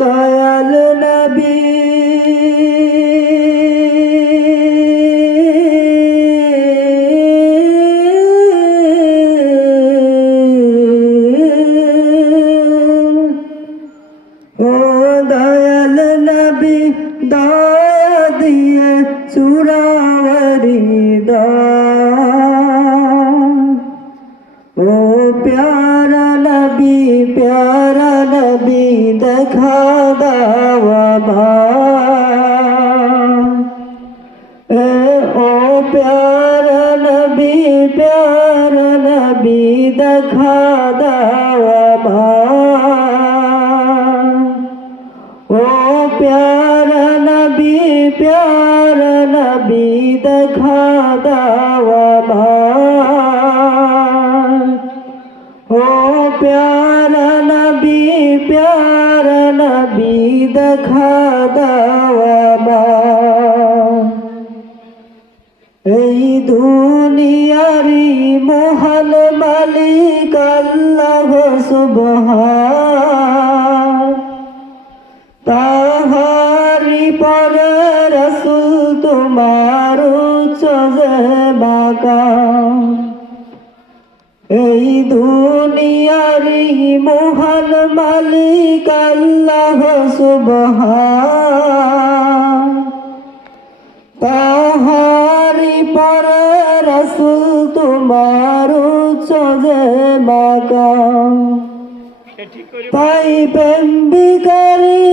দয়াল নবী ও দয়াল নবী দয়া দিয়ে চূড়াওয়ারি ও প্যারা নবী দেখা দাও ও প্যারা নবী দেখা দাও ও প্যারা নবী দেখা দাও ও প্যারা নবী দেখা দাও এই দুনিয়ারি মহান মালিক আল্লাহ সুবহান তাহারি পরে রাসূল তোমার চোখে মাকাম এই দুনিয়ারি মহান মালিক আল্লাহ সুবহান তাহারি পরে রাসূল তোমার চোখে মাকাম তাই প্রেম বিকারী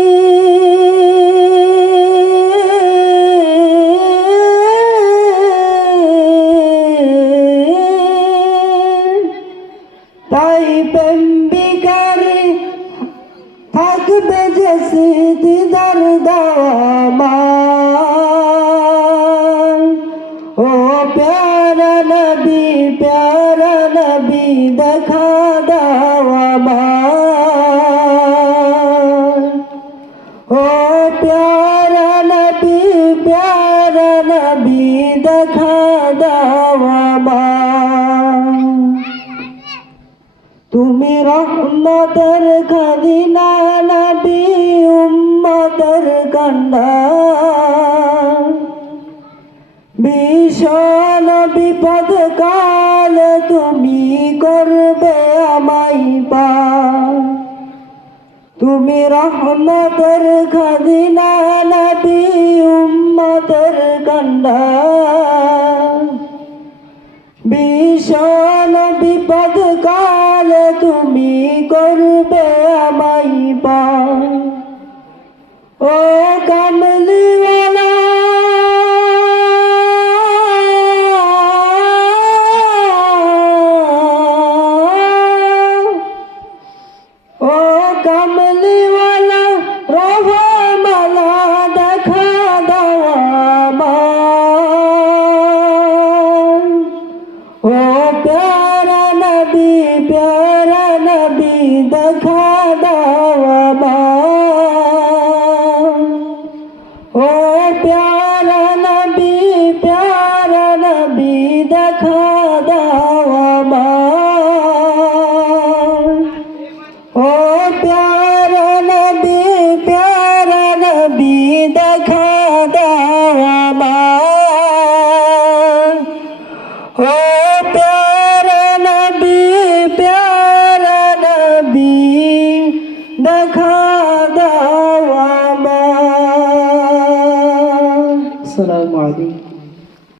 তাই প্রেম বিকারী থাকবে যে দিদার দাওয়া ও প্যারা নবী দেখা দাও ও প্যারা নবী দেখা দাও তুমি রহমতের খাদিনা নবী উম্মতের কান্ডার ভীষণ বিপদ কালে তুমি করবে আমায় পার তুমি রহমতের খাদিনা নবী উম্মতের কান্ডার ভীষণ বিপদ কালে তুমি করবে আমায় পার ও কামলিওয়ালা ও কামলিওয়ালা রহমালা দেখা দাও ও প্যারা নবী দেখা দাও ও প্যারা নবী দেখা দাও ও প্যারা নবী দেখা দাও ও প্যারা নবী দেখা দাও আসসালামু আলাইকুম।